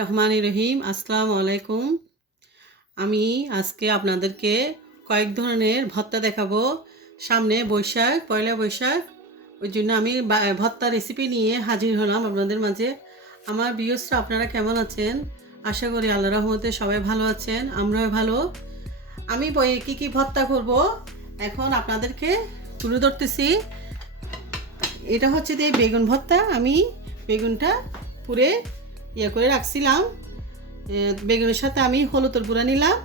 রহমানির রহিম। আসসালামু আলাইকুম। আমি আজকে আপনাদেরকে কয়েক ধরনের ভর্তা দেখাবো। সামনে বৈশাখ, পয়লা বৈশাখ, ওই জন্য আমি ভর্তা রেসিপি নিয়ে হাজির হলাম আপনাদের মাঝে। আমার ভিউয়ার্সরা আপনারা কেমন আছেন? আশা করি আল্লাহর রহমতে সবাই ভালো আছেন, আমরাও ভালো। আমি কী কী ভর্তা করব এখন আপনাদেরকে তুলে ধরতেছি। এটা হচ্ছে যে বেগুন ভর্তা। আমি বেগুনটা পুরে করে রাখছিলাম। বেগুনের সাথে আমি হলুদের গুঁড়া নিলাম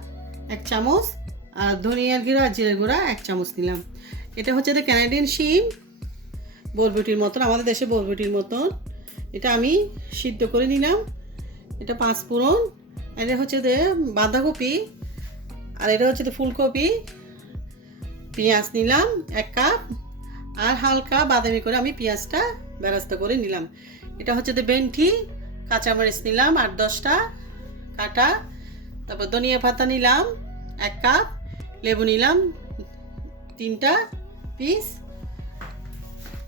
1 চামচ, আর ধনিয়ার গুঁড়া আর জিরার গুঁড়া 1 চামচ নিলাম। এটা হচ্ছে যে ক্যানাডিয়ান শিম, বরবটির মতন, আমাদের দেশে বরবটির মতন। এটা আমি সিদ্ধ করে নিলাম। এটা 5 ফোড়ন। এটা হচ্ছে যে বাঁধাকপি, আর এটা হচ্ছে যে ফুলকপি। পেঁয়াজ নিলাম 1 কাপ, আর হালকা বাদামি করে আমি পেঁয়াজটা বেরাস্তা করে নিলাম। এটা হচ্ছে যে বেন্ঠি, কাঁচামরিচ নিলাম 8-10টা কাটা। তারপর ধনিয়া পাতা নিলাম 1 কাপ, লেবু নিলাম 3টা পিস।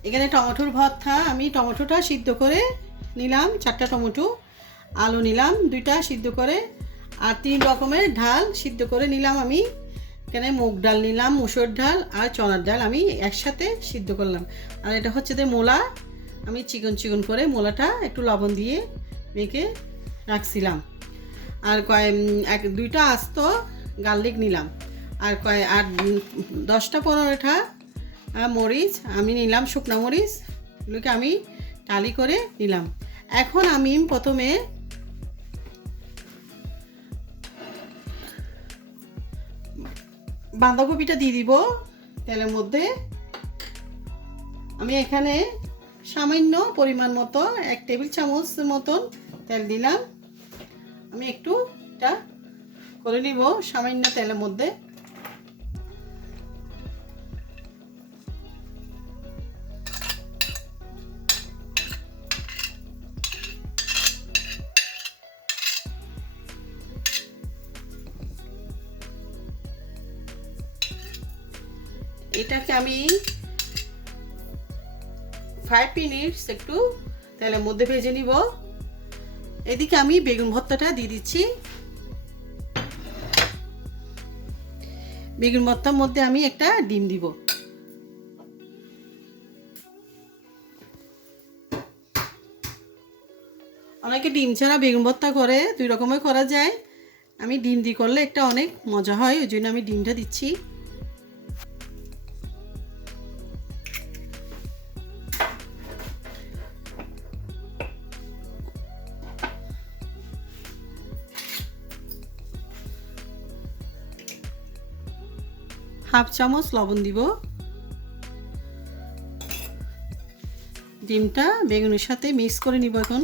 এখানে টমেটোর ভর্তা, আমি টমেটোটা সিদ্ধ করে নিলাম 4টা টমেটো। আলু নিলাম 2টা সিদ্ধ করে, আর 3 রকমের ডাল সিদ্ধ করে নিলাম আমি। এখানে মুগ ডাল নিলাম, মুসুর ডাল আর চনার ডাল আমি একসাথে সিদ্ধ করলাম। আর এটা হচ্ছে যে মূলা, আমি চিকন চিকন করে মূলাটা একটু লবণ দিয়ে মেখে রাখছিলাম। আর 2টা আস্ত গার্লিক নিলাম, আর 10টা 15টা মরিচ আমি নিলাম, শুকনো মরিচ, এগুলোকে আমি টালি করে নিলাম। এখন আমি প্রথমে বাঁধাকপিটা দিয়ে দিব তেলের মধ্যে। আমি এখানে সামান্য পরিমাণ মতো 1 টেবিল চামচ মতন তেল দিলাম। আমি একটু এটা করে নিব সামান্য তেলের মধ্যে। এটাকে আমি 5 মিনিটস একটু তেলের মধ্যে ভেজে নিব। এদিকে আমি বেগুন ভর্তাটা দিয়ে দিচ্ছি। বেগুন ভর্তার মধ্যে আমি একটা ডিম দিব। অনেকে ডিম ছাড়া বেগুন ভর্তা করে, 2 রকমের করা যায়। আমি ডিম দিয়ে করলে একটা অনেক মজা হয়, ওই জন্য আমি ডিমটা দিচ্ছি। হাফ চামচ লবণ দিব। ডিমটা বেগুনের সাথে মিক্স করে নিব। এখন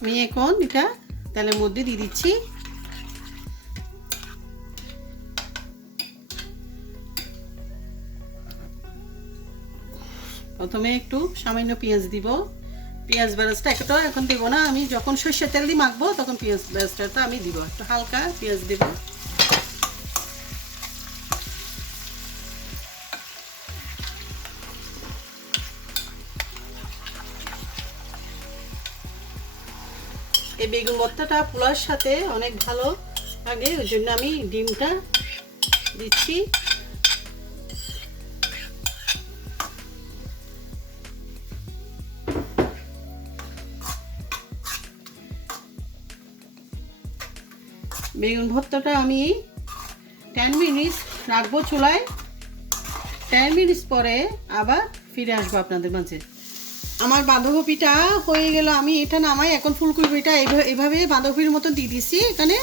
আমি এটা তেলের মধ্যে দিয়ে দিচ্ছি। প্রথমে একটু সামান্য পেঁয়াজ দিব। পেঁয়াজ বেরেস্তা একটা এখন দেবো না, আমি যখন সরষের তেল দিয়ে মাখবো তখন পেঁয়াজ বেরেস্তাটা আমি দিব। একটু হালকা পেঁয়াজ দেব। এই বেগুন ভর্তাটা পোলার সাথে অনেক ভালো লাগে, ওই জন্য আমি ডিমটা দিচ্ছি। বেগুন ভর্তাটা আমি 10 মিনিট রাখবো চুলায়। 10 মিনিট পরে আবার ফিরে আসবো আপনাদের মাঝে। আমার বাঁধাকপিটা হয়ে গেল, আমি এটা নামাই। এখন ফুলকপিটা এভাবে বাঁধাকপির মতো দিয়ে দিছি এখানে।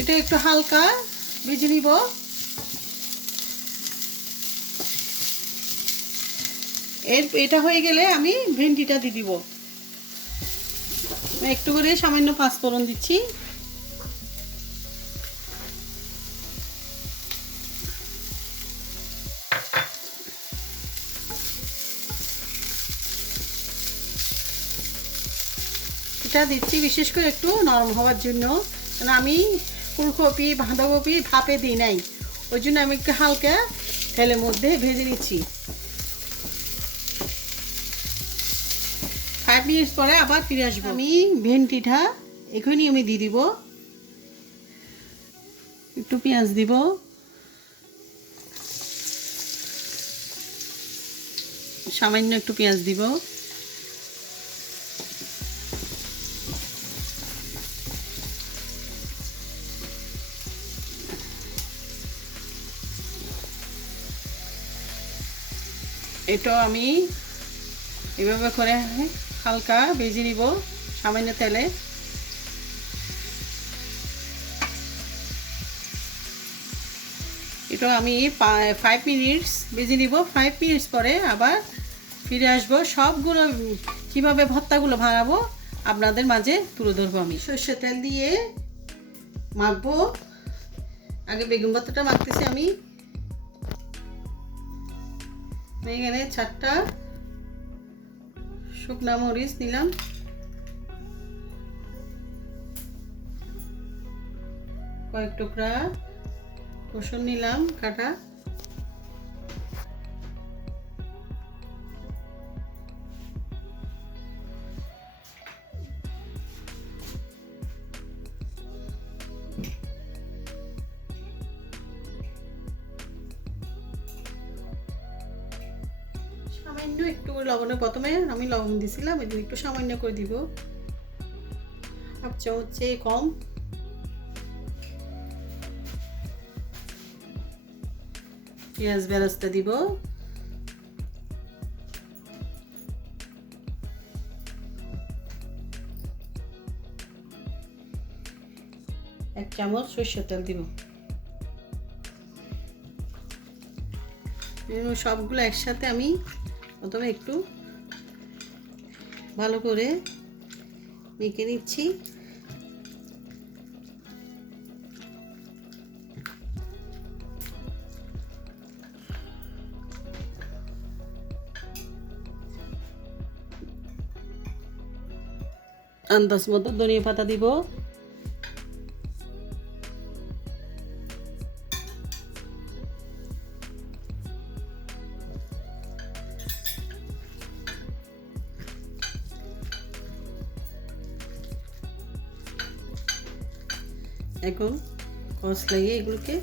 এটা একটু হালকা ভেজে নিব। এটা হয়ে গেলে আমি ভেন্ডিটা দিয়ে দিব। একটু করে সামান্য 5 ফোড়ন দিচ্ছি। এটা দিচ্ছি বিশেষ করে একটু নরম হওয়ার জন্য, আমি ফুলকপি বাঁধাকপি ভাপে দিই নাই, ওই জন্য আমি একটু হালকা তেলের মধ্যে ভেজে নিচ্ছি। 5 মিনিট পরে আবার ফিরে আসবো। আমি ভেন্ডিটা এখনই আমি দিয়ে দিব, একটু পেঁয়াজ দিব, সামান্য একটু পেঁয়াজ দিব, এটা আমি এভাবে করে হালকা ভেজে নিব সামান্য তেলে। এটা আমি 5 মিনিটস ভেজে নিব। 5 মিনিটস পরে আবার ফিরে আসবো। সবগুলো কীভাবে ভর্তাগুলো বানাবো আপনাদের মাঝে তুলে ধরবো। আমি সর্ষের তেল দিয়ে মাখবো। আগে বেগুন ভর্তাটা মাখতেছি। আমি এখানে 4টা শুকনা মরিচ নিলাম, কয়েক টুকরা রসুন নিলাম কাটা, সামান্য একটু লবণে, প্রথমে আমি লবণ দিছিলাম, এই একটু সামান্য করে দিব, হাফ চামচ চেয়ে কম। পেঁয়াজ বেরেস্তা দিব, এক চামচ সরষের তেল দিব। সবগুলো একসাথে আমি প্রথমে একটু ভালো করে মেখে নিচ্ছি। আন্দাজ মতো ধনিয়া পাতা দিব, এখন কষ লাগিয়ে এগুলোকে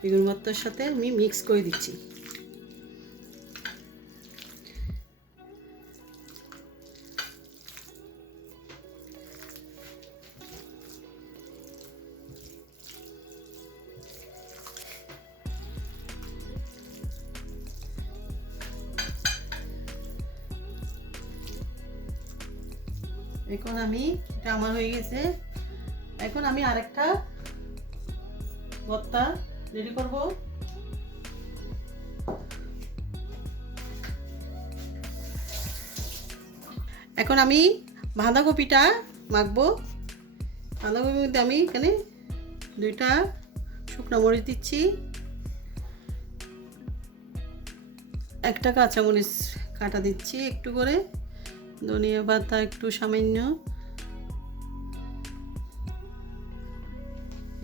বেগুন ভর্তার সাথে আমি মিক্স করে দিচ্ছি। এখন আমি এটা আমার হয়ে গেছে। এখন আমি আরেকটা ভর্তা রেডি করব। এখন আমি বাঁধাকপিটা মাখবো। বাঁধাকপির মধ্যে আমি এখানে 2টা শুকনো মরিচ দিচ্ছি, 1টা কাঁচামরিচ কাটা দিচ্ছি একটু করে, ধনিয়া পাতা একটু সামান্য,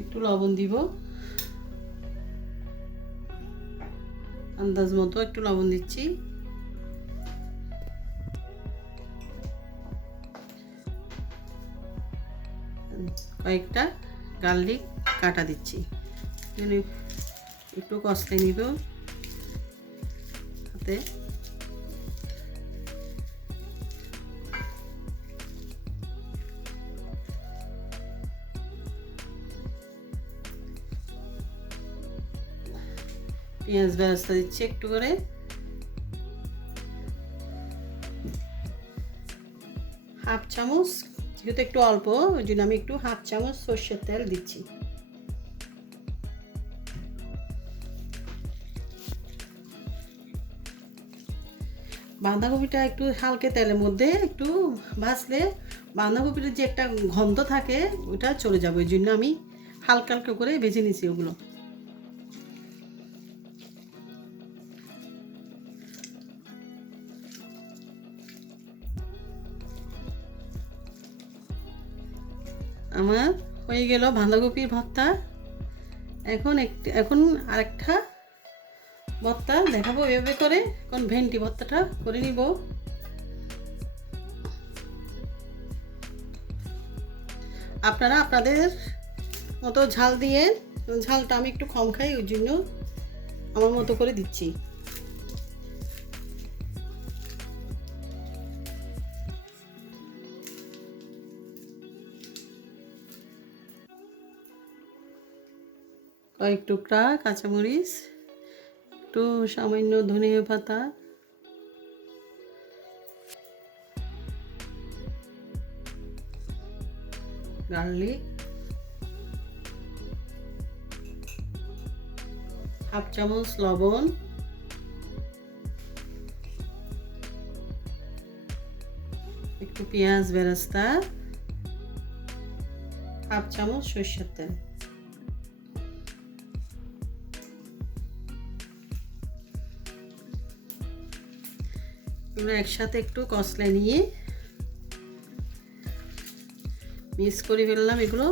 একটু লবণ দিব, আন্দাজ মতো একটু লবণ দিচ্ছি, কয়েকটা গার্লিক কাটা দিচ্ছি, একটু কষতে নিব হাতে। পেঁয়াজ বেরেস্তা দিচ্ছি একটু করে, হাফ চামচ, যেহেতু একটু অল্প ওই জন্য আমি একটু হাফ চামচ সরষের তেল দিচ্ছি। বাঁধাকপিটা একটু হালকা তেলের মধ্যে একটু ভাজলে বাঁধাকপির যে একটা গন্ধ থাকে ওটা চলে যাবে, ওই জন্য আমি হালকা হালকা করে ভেজে নিচ্ছি ওগুলো। আমার হয়ে গেল বাঁধাকপির ভর্তা। এখন আরেকটা ভর্তা দেখাবো এভাবে করে। এখন ভেন্ডি ভর্তাটা করে নিব। আপনারা আপনাদের মতো ঝাল দিয়ে, ঝালটা আমি একটু কম খাই, ওই জন্য আমার মতো করে দিচ্ছি। কয়েক টুকরা কাঁচামরিচ, একটু সামান্য ধনিয়া পাতা, গার্লিক, হাফ চামচ লবণ, একটু পেঁয়াজ বেরেস্তা, হাফ চামচ সরষের তেল। আমরা একসাথে একটু কষলে নিয়ে মিক্স করে ফেললাম এগুলো।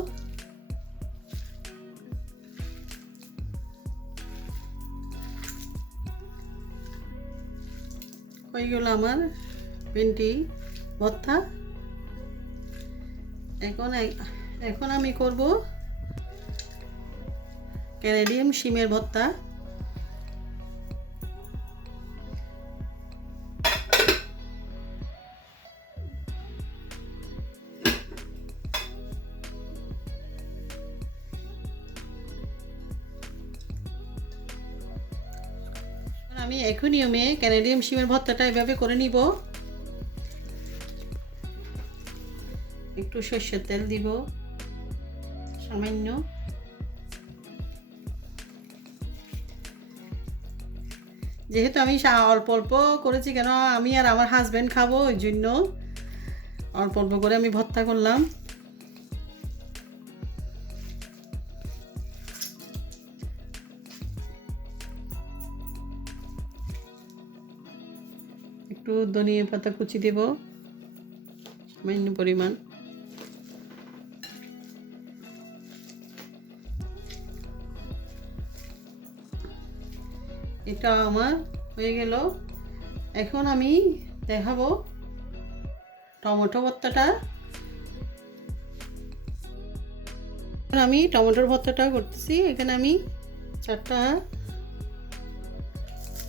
হয়ে গেল আমার ভেন্ডি ভর্তা। এখন আমি করব ক্যানাডিয়ান শিমের ভর্তা। আমি একই নিয়মে ক্যানাডিয়ান শিমের ভর্তাটা এভাবে করে নিব। একটু সরষের তেল দিব সামান্য, যেহেতু আমি অল্প অল্প করেছি, কেন আমি আর আমার হাজব্যান্ড খাবো, ওই জন্য অল্প অল্প করে আমি ভর্তা করলাম। একটু ধনিয়া পাতা কুচি দেব সামান্য পরিমাণ। এটা আমার হয়ে গেল। এখন আমি দেখাবো টমেটো ভর্তাটা। আমি টমেটোর ভর্তাটা করতেছি। এখানে আমি 4টা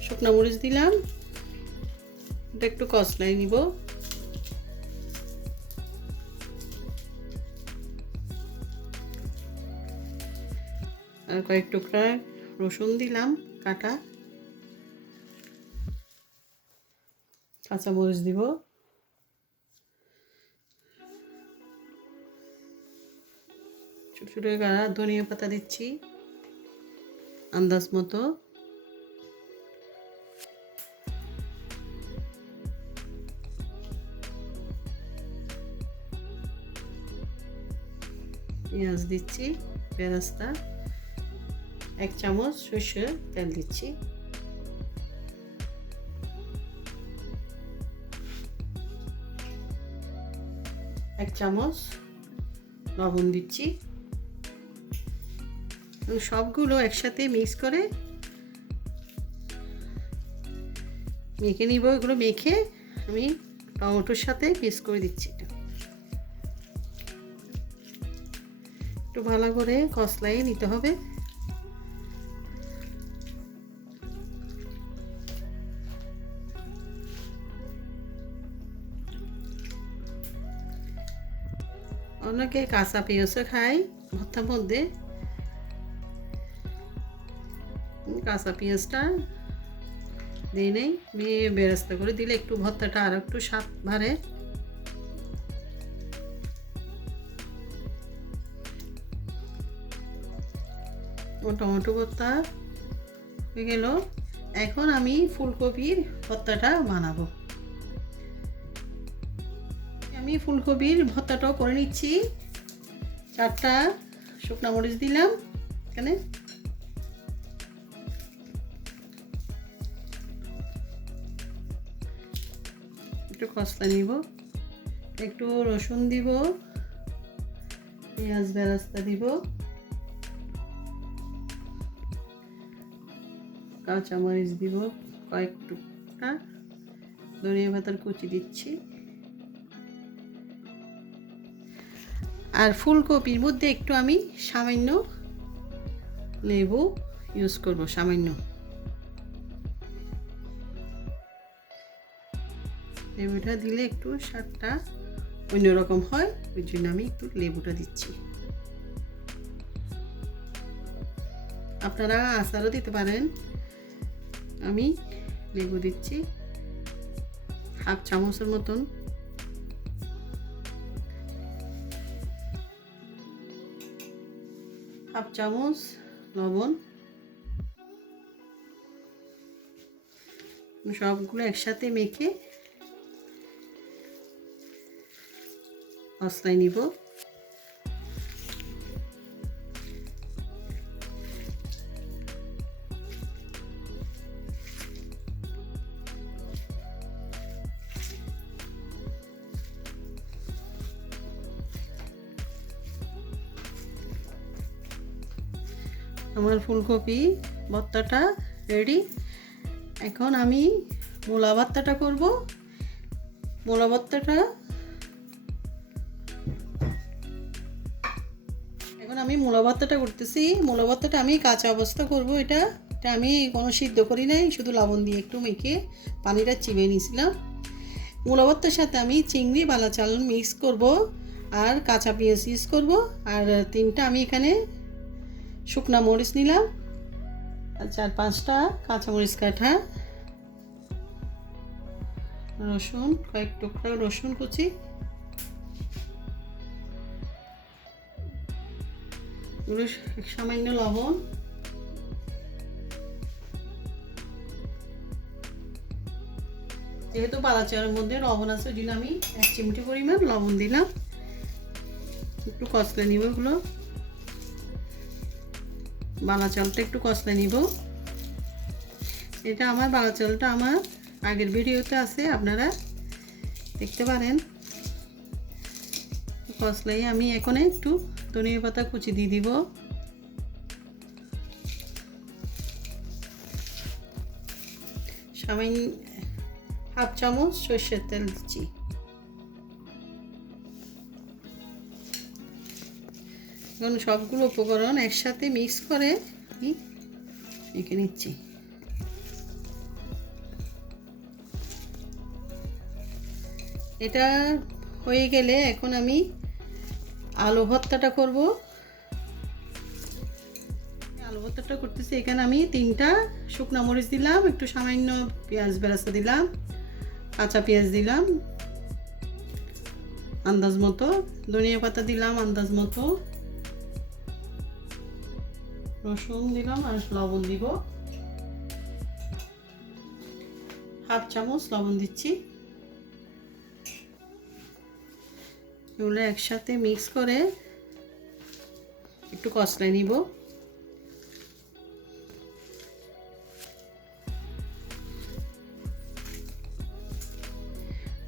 শুকনো মরিচ দিলাম, এটা একটু কষলাই নিব। আর কয়েক টুকরা রসুন দিলাম কাটা, কাঁচামরিচ দিব, ছোট ছোট গাড়া ধনিয়া পাতা দিচ্ছি আন্দাজ মতো। পেঁয়াজ দিচ্ছি বেরেস্তা, 1 চামচ সরষের তেল দিচ্ছি, এক চামচ লবণ দিচ্ছি। সবগুলো একসাথে মিক্স করে মেখে নিব। এগুলো মেখে আমি টমেটোর সাথে মিক্স করে দিচ্ছি। একটু ভালো করে কষলাই নিতে হবে। অনেকে কাঁচা পেঁয়াজও খায় ভর্তার মধ্যে। কাঁচা পেঁয়াজটা দিই নেই, বেরেস্তা করে দিলে একটু ভর্তাটা আর একটু স্বাদ বাড়ে। টমেটো ভর্তা হয়ে গেল। এখন আমি ফুলকপির ভর্তাটা বানাবো। আমি ফুলকপির ভর্তাটাও করে নিচ্ছি। 4টা শুকনো মরিচ দিলাম এখানে, একটু কষলা নিব, একটু রসুন দিব, পেঁয়াজ বেরেস্তা দিব, কাঁচামরিচ দিব কয়েক টুকরা, ধনিয়া পাতার কুচি দিচ্ছি, আর ফুলকপির মধ্যে একটু আমি সামান্য লেবু ইউজ করব, সামান্য লেবুটা দিলে একটু স্বাদটা অন্যরকম হয়, ওই জন্য আমি একটু লেবুটা দিচ্ছি। আপনারা আচারও দিতে পারেন, আমি লেবু দিচ্ছি হাফ চামচের মতন। হাফ চামচ লবণ, সবগুলো একসাথে মেখে মশলায় নিব। আমার ফুলকপি ভর্তাটা রেডি। এখন আমি মূলা ভর্তাটা করব। মূলা ভর্তাটা আমি মূলা ভর্তাটা করতেছি। মূলা ভর্তাটা আমি কাঁচা অবস্থা করব। এটা আমি কোনো সিদ্ধ করি নাই, শুধু লবণ দিয়ে একটু মেখে পানিটা চিবিয়ে নিয়েছিলাম। মূলা ভর্তার সাথে আমি চিংড়ি বালা চাল মিক্স করব আর কাঁচা পেঁয়াজ ইউজ করব। আর 3টা আমি এখানে শুকনা মরিচ নিলাম আর 4-5টা কাঁচামরিচ কাটা, রসুন কয়েক টুকরা রসুন কুচি, সামান্য লবণ, যেহেতু বালাচারের মধ্যে লবণ আছে ওই জন্য আমি 1 চিমটি পরিমাণ লবণ দিলাম। একটু কষলে নিব, এগুলো বালা চালটা একটু কষলে নিব। এটা আমার বালা চালটা আমার আগের ভিডিওতে আছে, আপনারা দেখতে পারেন। কষলাই আমি এখন একটু ধনিয়া পাতা কুচি দিয়ে দিব, সামান্য হাফ চামচ সরষের তেল দিচ্ছি। এখন সবগুলো উপকরণ একসাথে মিক্স করে মেখে নিচ্ছি। এটা হয়ে গেলে এখন আমি আলু ভর্তাটা করব। আলু ভর্তাটা করতেছি। এখানে আমি 3টা শুকনো মরিচ দিলাম, একটু সামান্য পেঁয়াজ বেরেস্তা দিলাম, কাঁচা পেঁয়াজ দিলাম আন্দাজ মতো, ধনিয়া পাতা দিলাম আন্দাজ মতো, রসুন দিলাম আর লবণ দিব, হাফ চামচ লবণ দিচ্ছি। এগুলো একসাথে মিক্স করে একটু কষলে নিব।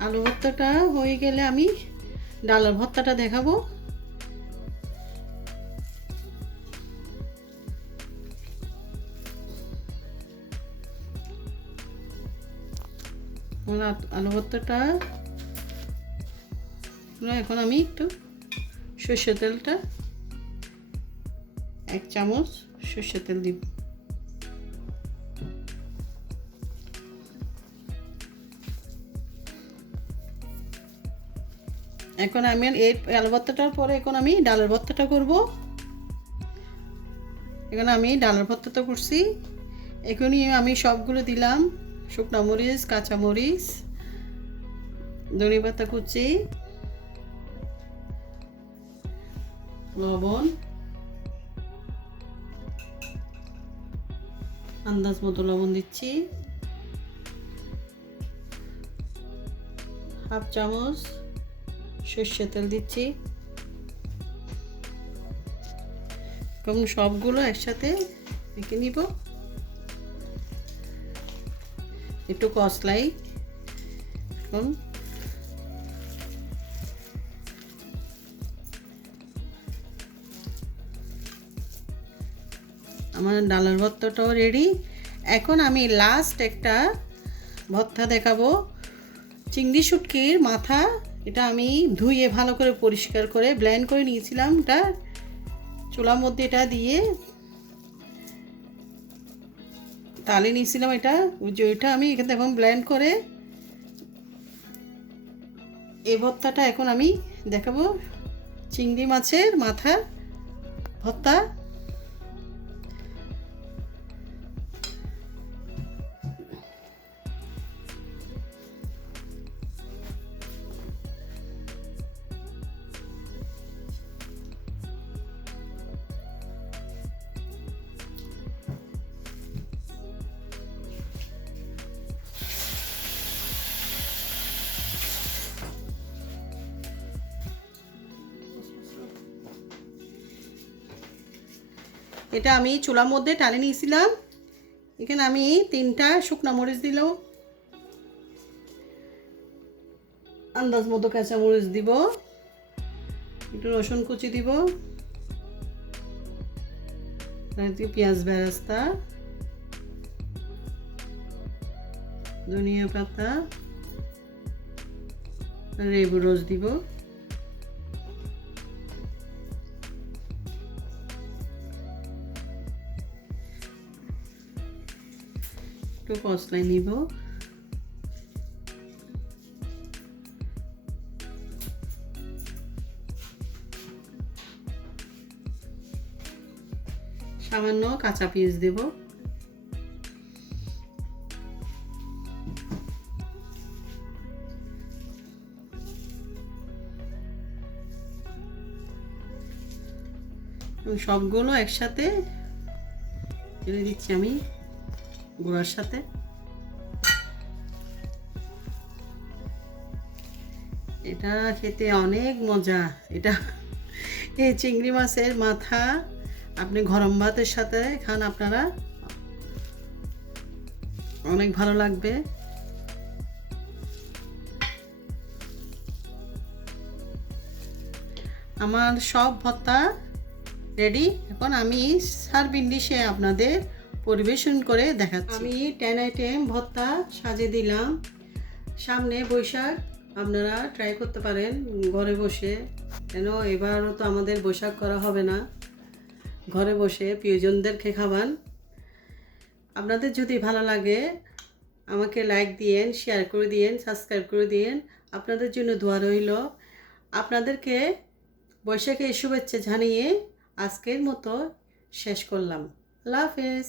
আলু ভর্তাটা হয়ে গেলে আমি ডালের ভর্তাটা দেখাবো। আলু ভর্তাটা এখন আমি একটু সরষের তেলটা 1 চামচ সরষের তেল দিব। এখন আমি এই আলু ভর্তাটার পরে এখন আমি ডালের ভর্তাটা করব। এখন আমি ডালের ভর্তাটা করছি। এখনই আমি সবগুলো দিলাম, শুকনো মরিচ, কাঁচা মরিচ, ধনিয়া পাতা কুচি, লবণ আন্দাজ মতো লবণ দিচ্ছি, হাফ চামচ সরষের তেল দিচ্ছি। এবং সবগুলো একসাথে মেখে নিব। একটু কষলাই এখন আমার ডালের ভর্তাটাও রেডি। এখন আমি লাস্ট একটা ভর্তা দেখাবো, চিংড়ি শুটকির মাথা। এটা আমি ধুয়ে ভালো করে পরিষ্কার করে ব্লেন্ড করে নিয়েছিলাম। এটা চুলার মধ্যে এটা দিয়ে তালে নিয়েছিলাম। এটা আমি এখানে এখন ব্লেন্ড করে এই ভর্তাটা এখন আমি দেখাবো, চিংড়ি মাছের মাথা ভর্তা। এটা আমি চুলার মধ্যে টানে নিয়েছিলাম। এখানে আমি 3টা শুকনো মরিচ দিলাম, আন্দাজ মতো কাঁচা মরিচ দিব, একটু রসুন কুচি দিব, পেঁয়াজ বেরেস্তা, ধনিয়া পাতা, লেবু রস দিব, একটু কষলাই নিব, সামান্য কাঁচা পেঁয়াজ দেব, সবগুলো একসাথে ঢেলে দিচ্ছি আমি গুঁড়ার সাথে। এটা খেতে অনেক মজা। এই চিংড়ি মাছের মাথা আপনি গরম ভাতের সাথে খান, আপনারা অনেক ভালো লাগবে। আমার সব ভর্তা রেডি। এখন আমি সার্ভিং ডিশে আপনাদের পরিবেশন করে দেখাচ্ছি। আমি 10 আইটেম ভর্তা সাজিয়ে দিলাম। সামনে বৈশাখ, আপনারা ট্রাই করতে পারেন ঘরে বসে, কেন এবারও তো আমাদের বৈশাখ করা হবে না। ঘরে বসে প্রিয়জনদেরকে খাওয়ান। আপনাদের যদি ভালো লাগে আমাকে লাইক দিয়েন, শেয়ার করে দিয়েন, সাবস্ক্রাইব করে দিয়েন। আপনাদের জন্য দোয়া রইল। আপনাদেরকে বৈশাখের শুভেচ্ছা জানিয়ে আজকের মতো শেষ করলাম। আল্লাহ হাফেজ।